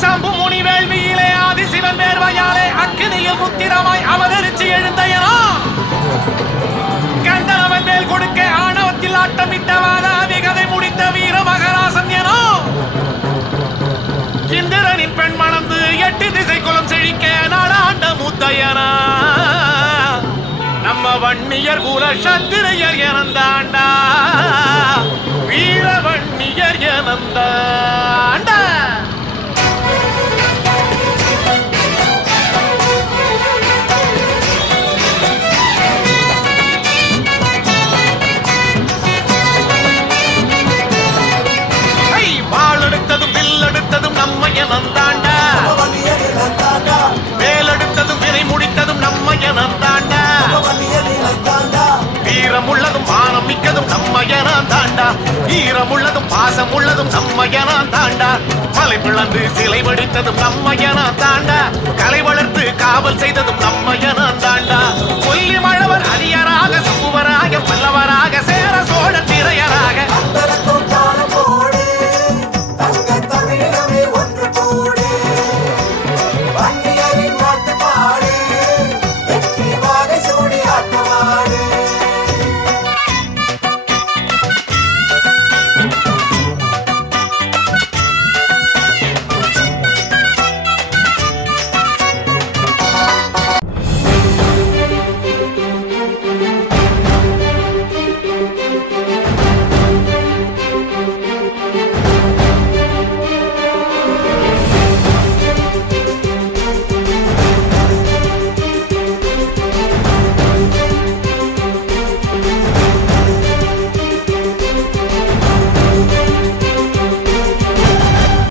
சம்பு முனி வேள்வியிலே ஆதிசிவன் வேர்வையாலே அக்கினியில் முத்திரமாய் அவதரிச்சு எழுந்தையனோ கண்டனவன் மேல் கொடுக்க ஆணவத்தில் ஆட்டமிட்டவாத அவிகதை முடித்த வீர மகராசன் எனோ. இந்திரனின் பெண் மணந்து எட்டு திசை குலம் செழிக்க நாடாண்ட முத்தையனா நம்ம வன்னியர் குல சத்திரையர் இறந்தாண்டா. எனந்தாண்டா வேல் வினை முடித்ததும் நம்ம எனந்தாண்டா வீரம் உள்ளதும் மானம் மிக்கதும் நம்ம தாண்டா. ஈரம் உள்ளதும் பாசம் உள்ளதும் நம்ம தாண்டா. மலை பிளந்து சிலை வடித்ததும் நம்ம தாண்டா. கலை வளர்த்து காவல் செய்ததும்